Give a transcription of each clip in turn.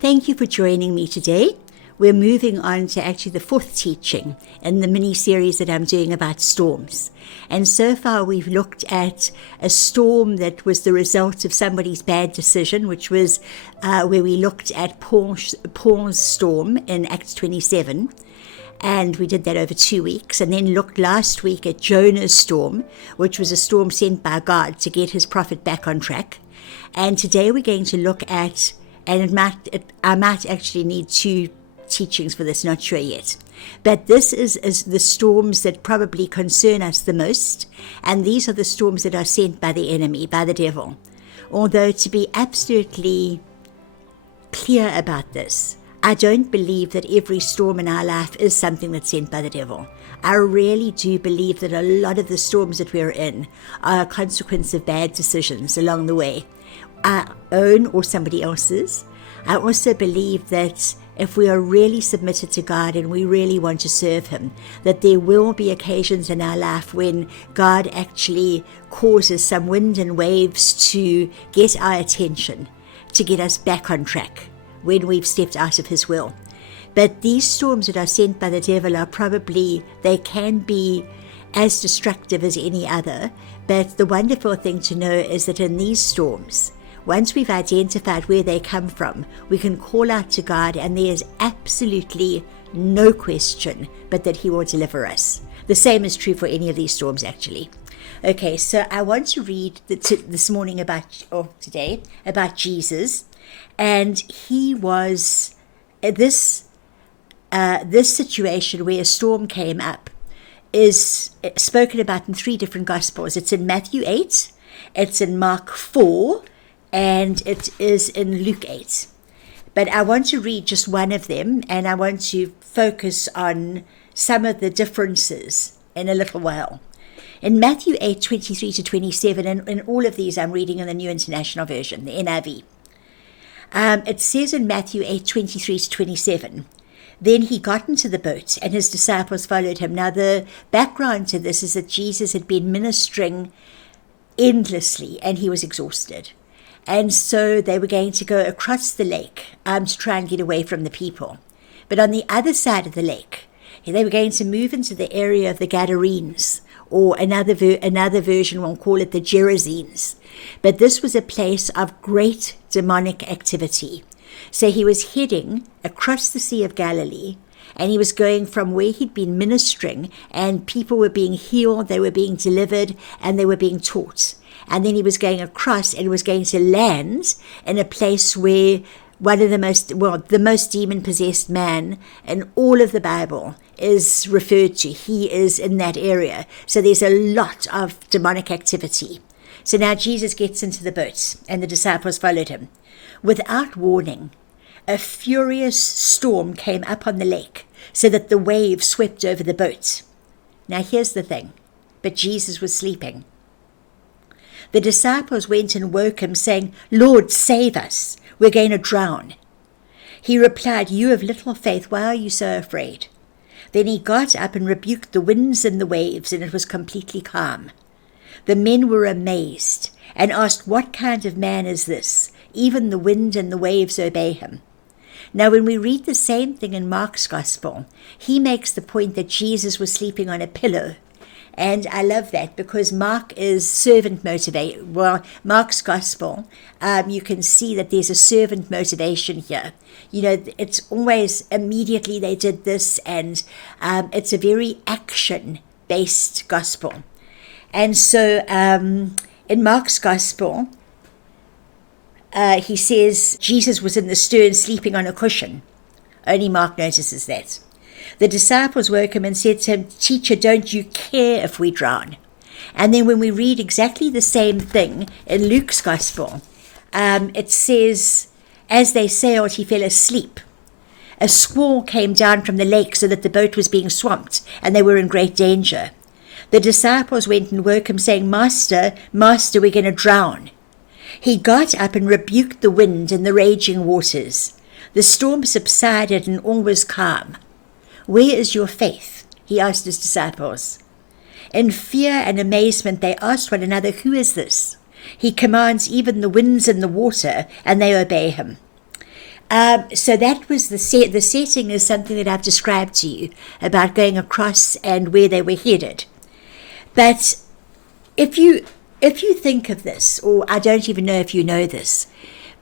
Thank you for joining me today. We're moving on to actually the fourth teaching in the mini-series that I'm doing about storms. And so far we've looked at a storm that was the result of somebody's bad decision, which was where we looked at Paul's storm in Acts 27. And we did that over 2 weeks, and then looked last week at Jonah's storm, which was a storm sent by God to get his prophet back on track. And today we're going to look at, and I might actually need 2 teachings for this, not sure yet. But this is the storms that probably concern us the most, and these are the storms that are sent by the enemy, by the devil. Although, to be absolutely clear about this, I don't believe that every storm in our life is something that's sent by the devil. I really do believe that a lot of the storms that we're in are a consequence of bad decisions along the way, our own or somebody else's. I also believe that if we are really submitted to God and we really want to serve Him, that there will be occasions in our life when God actually causes some wind and waves to get our attention, to get us back on track when we've stepped out of His will. But these storms that are sent by the devil are probably, they can be as destructive as any other. But the wonderful thing to know is that in these storms, once we've identified where they come from, we can call out to God, and there is absolutely no question but that He will deliver us. The same is true for any of these storms, actually. Okay, so I want to read this morning today about Jesus, and he was this situation where a storm came up is spoken about in 3 different Gospels. It's in Matthew 8, it's in Mark 4, and it is in Luke 8. But I want to read just one of them, and I want to focus on some of the differences in a little while. In Matthew 8, 23 to 27, and in all of these I'm reading in the New International Version, the NIV. It says in Matthew 8, 23 to 27, "Then he got into the boat, and his disciples followed him." Now the background to this is that Jesus had been ministering endlessly, and he was exhausted. And so they were going to go across the lake to try and get away from the people. But on the other side of the lake, they were going to move into the area of the Gadarenes, or another version will call it the Gerasenes. But this was a place of great demonic activity. So he was heading across the Sea of Galilee, and he was going from where he'd been ministering, and people were being healed, they were being delivered, and they were being taught. And then he was going across and was going to land in a place where the most demon-possessed man in all of the Bible is referred to. He is in that area. So there's a lot of demonic activity. So now Jesus gets into the boat, and the disciples followed him. Without warning, a furious storm came up on the lake, so that the waves swept over the boat. Now here's the thing, but Jesus was sleeping. The disciples went and woke him, saying, "Lord, save us, we're going to drown." He replied, "You of little faith, why are you so afraid?" Then he got up and rebuked the winds and the waves, and it was completely calm. The men were amazed and asked, "What kind of man is this? Even the wind and the waves obey him." Now, when we read the same thing in Mark's Gospel, he makes the point that Jesus was sleeping on a pillow. And I love that because Mark is servant motivated. Well, Mark's Gospel, you can see that there's a servant motivation here. You know, it's always immediately they did this, and it's a very action-based Gospel. And so in Mark's Gospel, he says Jesus was in the stern sleeping on a cushion. Only Mark notices that. The disciples woke him and said to him, "Teacher, don't you care if we drown?" And then when we read exactly the same thing in Luke's Gospel, it says, "As they sailed, he fell asleep. A squall came down from the lake so that the boat was being swamped, and they were in great danger. The disciples went and woke him, saying, 'Master, Master, we're going to drown.' He got up and rebuked the wind and the raging waters. The storm subsided and all was calm. 'Where is your faith?' he asked his disciples. In fear and amazement they asked one another, 'Who is this? He commands even the winds and the water, and they obey him.'" So that was the setting is something that I've described to you about going across and where they were headed. But if you think of this, or I don't even know if you know this,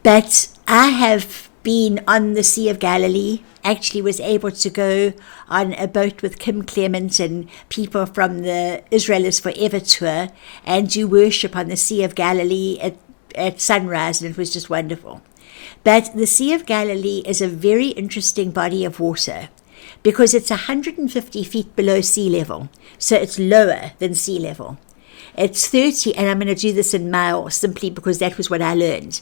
but I have been on the Sea of Galilee, actually was able to go on a boat with Kim Clement and people from the Israel is Forever tour and do worship on the Sea of Galilee at sunrise, and it was just wonderful. But the Sea of Galilee is a very interesting body of water because it's 150 feet below sea level, so it's lower than sea level. It's 30, and I'm going to do this in miles simply because that was what I learned.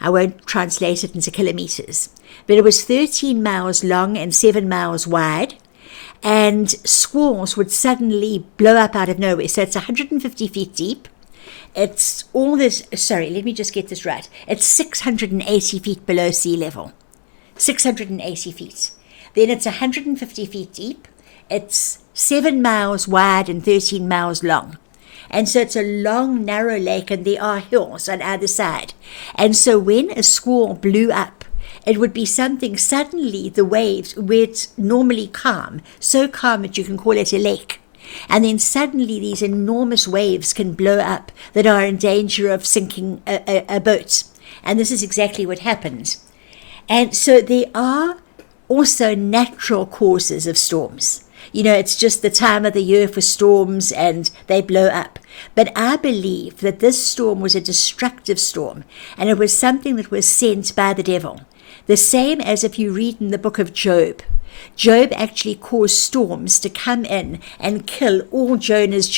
I won't translate it into kilometers. But it was 13 miles long and 7 miles wide, and squalls would suddenly blow up out of nowhere. So it's 150 feet deep. It's all this, sorry, let me just get this right. It's 680 feet below sea level. 680 feet. Then it's 150 feet deep. It's 7 miles wide and 13 miles long. And so it's a long, narrow lake, and there are hills on either side. And so when a squall blew up, it would be something, suddenly the waves, where it's normally calm, so calm that you can call it a lake. And then suddenly these enormous waves can blow up that are in danger of sinking a boat. And this is exactly what happened. And so there are also natural causes of storms. You know, it's just the time of the year for storms and they blow up. But I believe that this storm was a destructive storm, and it was something that was sent by the devil. The same as if you read in the book of Job. Job actually caused storms to come in and kill all Job's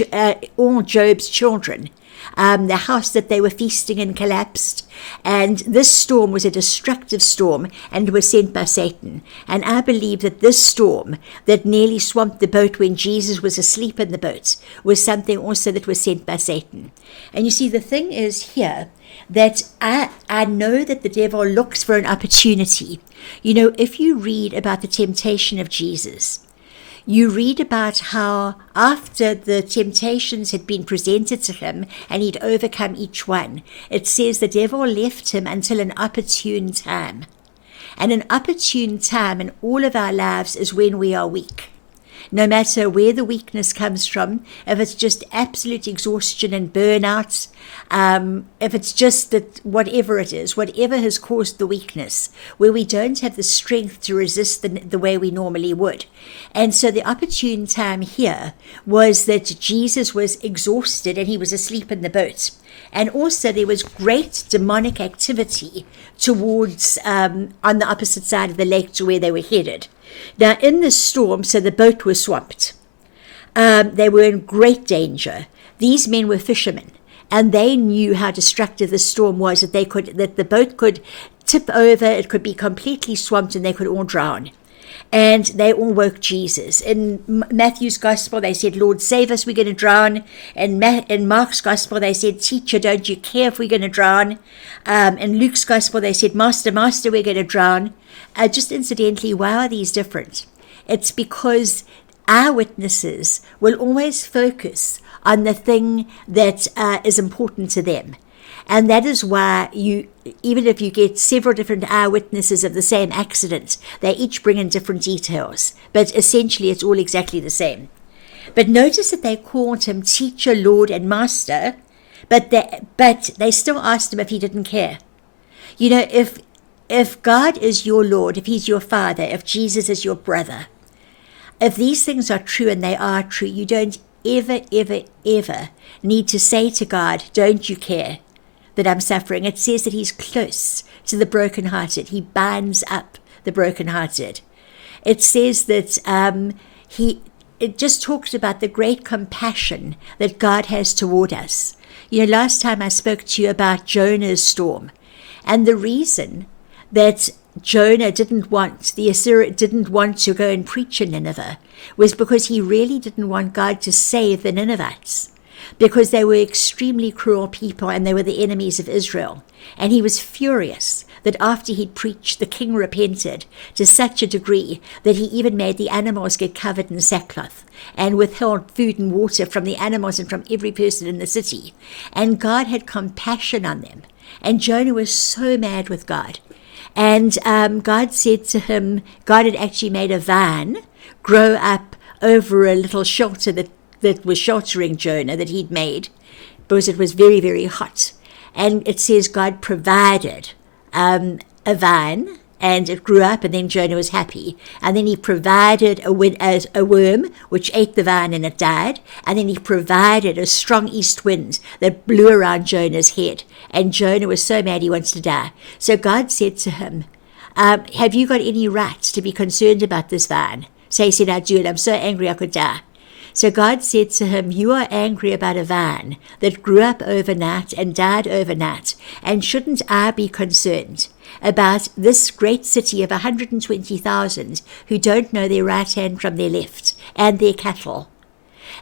children. The house that they were feasting in collapsed, and this storm was a destructive storm and was sent by Satan. And I believe that this storm that nearly swamped the boat when Jesus was asleep in the boat was something also that was sent by Satan. And you see, the thing is here that I know that the devil looks for an opportunity. You know, if you read about the temptation of Jesus, you read about how after the temptations had been presented to him and he'd overcome each one, it says the devil left him until an opportune time. And an opportune time in all of our lives is when we are weak. No matter where the weakness comes from, if it's just absolute exhaustion and burnout, if it's just that whatever it is, whatever has caused the weakness, where we don't have the strength to resist the way we normally would. And so the opportune time here was that Jesus was exhausted and he was asleep in the boat. And also there was great demonic activity towards, on the opposite side of the lake to where they were headed. Now, in this storm, so the boat was swamped. They were in great danger. These men were fishermen, and they knew how destructive the storm was, that the boat could tip over, it could be completely swamped, and they could all drown. And they all woke Jesus. In Matthew's gospel, they said, "Lord, save us, we're going to drown." In Mark's gospel, they said, "Teacher, don't you care if we're going to drown?" In Luke's gospel, they said, "Master, Master, we're going to drown." Just incidentally, why are these different? It's because eyewitnesses will always focus on the thing that is important to them. And that is why even if you get several different eyewitnesses of the same accident, they each bring in different details. But essentially, it's all exactly the same. But notice that they called him teacher, Lord, and master, but they still asked him if he didn't care. You know, if God is your Lord, if he's your father, if Jesus is your brother, if these things are true, and they are true, you don't ever, ever, ever need to say to God, "Don't you care that I'm suffering?" It says that he's close to the brokenhearted. He binds up the brokenhearted. It says that it just talks about the great compassion that God has toward us. You know, last time I spoke to you about Jonah's storm, and the reason that Jonah didn't want to go and preach in Nineveh was because he really didn't want God to save the Ninevites, because they were extremely cruel people and they were the enemies of Israel. And he was furious that after he'd preached, the king repented to such a degree that he even made the animals get covered in sackcloth and withheld food and water from the animals and from every person in the city. And God had compassion on them. And Jonah was so mad with God. And God said to him, God had actually made a vine grow up over a little shelter that was sheltering Jonah that he'd made, because it was very, very hot. And it says God provided a vine, and it grew up, and then Jonah was happy. And then he provided a worm, which ate the vine and it died. And then he provided a strong east wind that blew around Jonah's head. And Jonah was so mad he wants to die. So God said to him, have you got any right to be concerned about this vine? So he said, I do, and I'm so angry I could die. So God said to him, you are angry about a vine that grew up overnight and died overnight, and shouldn't I be concerned about this great city of 120,000 who don't know their right hand from their left, and their cattle?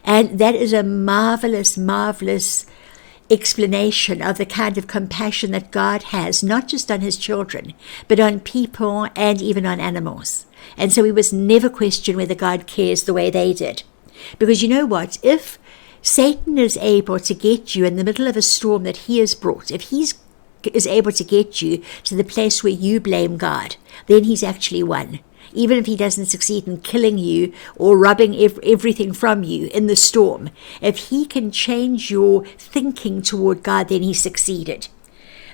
And that is a marvelous, marvelous explanation of the kind of compassion that God has, not just on his children, but on people and even on animals. And so we must never question whether God cares the way they did. Because you know what? If Satan is able to get you in the middle of a storm that he has brought, if he is able to get you to the place where you blame God, then he's actually won. Even if he doesn't succeed in killing you or robbing everything from you in the storm, if he can change your thinking toward God, then he succeeded.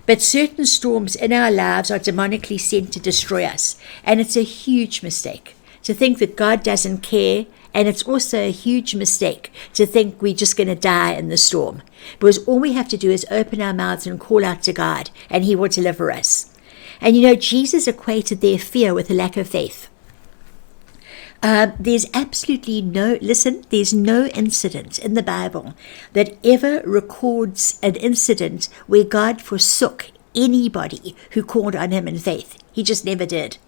But certain storms in our lives are demonically sent to destroy us. And it's a huge mistake to think that God doesn't care. And it's also a huge mistake to think we're just going to die in the storm. Because all we have to do is open our mouths and call out to God, and he will deliver us. And you know, Jesus equated their fear with a lack of faith. There's absolutely there's no incident in the Bible that ever records an incident where God forsook anybody who called on him in faith. He just never did.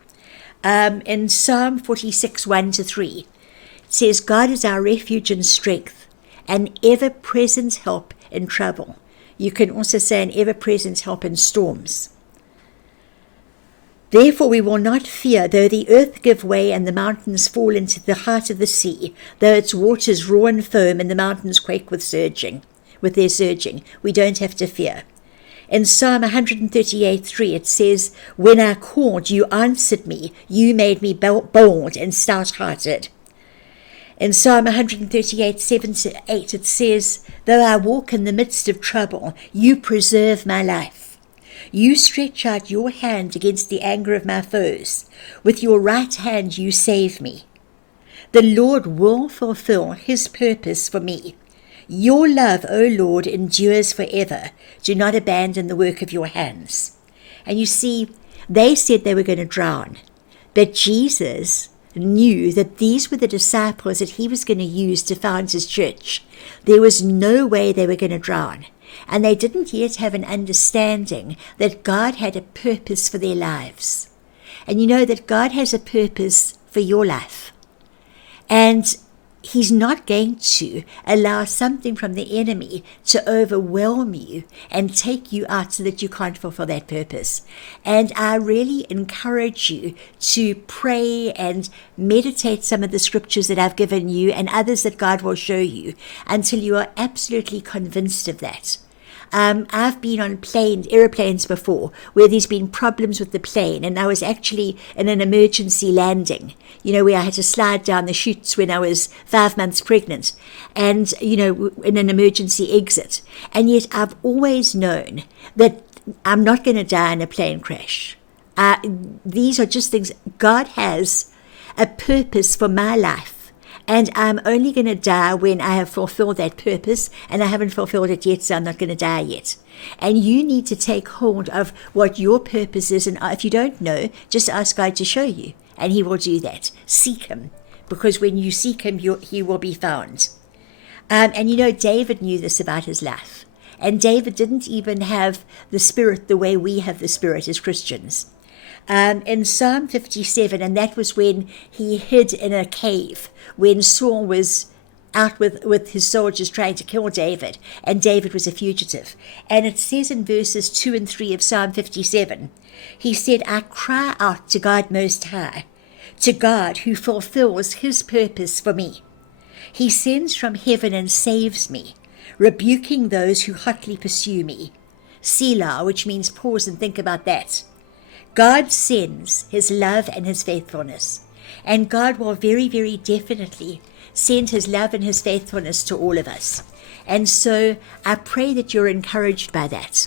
In Psalm 46, 1-3, it says, God is our refuge and strength, an ever-present help in trouble. You can also say an ever-present help in storms. Therefore we will not fear, though the earth give way and the mountains fall into the heart of the sea, though its waters roar and foam and the mountains quake with their surging. We don't have to fear. In Psalm 138:3 it says, when I called, you answered me. You made me bold and stout-hearted. In Psalm 138:7-8 it says, though I walk in the midst of trouble, you preserve my life. You stretch out your hand against the anger of my foes. With your right hand you save me. The Lord will fulfill his purpose for me. Your love, O Lord, endures forever. Do not abandon the work of your hands. And you see, they said they were going to drown, but Jesus knew that these were the disciples that he was going to use to found his church. There was no way they were going to drown. And they didn't yet have an understanding that God had a purpose for their lives. And you know that God has a purpose for your life. And he's not going to allow something from the enemy to overwhelm you and take you out so that you can't fulfill that purpose. And I really encourage you to pray and meditate some of the scriptures that I've given you and others that God will show you until you are absolutely convinced of that. I've been on airplanes before, where there's been problems with the plane, and I was actually in an emergency landing, where I had to slide down the chutes when I was 5 months pregnant, and, in an emergency exit. And yet I've always known that I'm not going to die in a plane crash. These are just things. God has a purpose for my life. And I'm only going to die when I have fulfilled that purpose, and I haven't fulfilled it yet, so I'm not going to die yet. And you need to take hold of what your purpose is, and if you don't know, just ask God to show you, and he will do that. Seek him, because when you seek him, he will be found. And David knew this about his life. And David didn't even have the Spirit the way we have the Spirit as Christians. In Psalm 57, and that was when he hid in a cave, when Saul was out with his soldiers trying to kill David, and David was a fugitive. And it says in verses 2 and 3 of Psalm 57, he said, I cry out to God Most High, to God who fulfills his purpose for me. He sends from heaven and saves me, rebuking those who hotly pursue me. Selah, which means pause and think about that. God sends his love and his faithfulness. And God will very, very definitely send his love and his faithfulness to all of us. And so I pray that you're encouraged by that.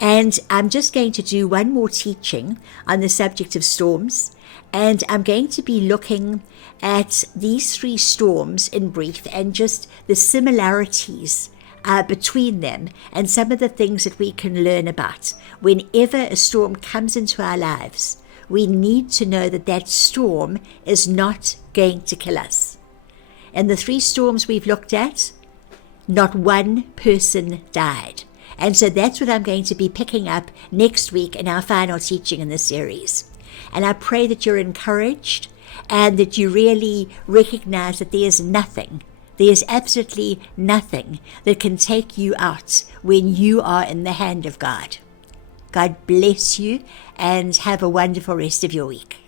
And I'm just going to do one more teaching on the subject of storms. And I'm going to be looking at these three storms in brief and just the similarities between them and some of the things that we can learn about. Whenever a storm comes into our lives, we need to know that that storm is not going to kill us. And the three storms we've looked at, not one person died. And so that's what I'm going to be picking up next week in our final teaching in the series. And I pray that you're encouraged and that you really recognize that there is absolutely nothing that can take you out when you are in the hand of God. God bless you and have a wonderful rest of your week.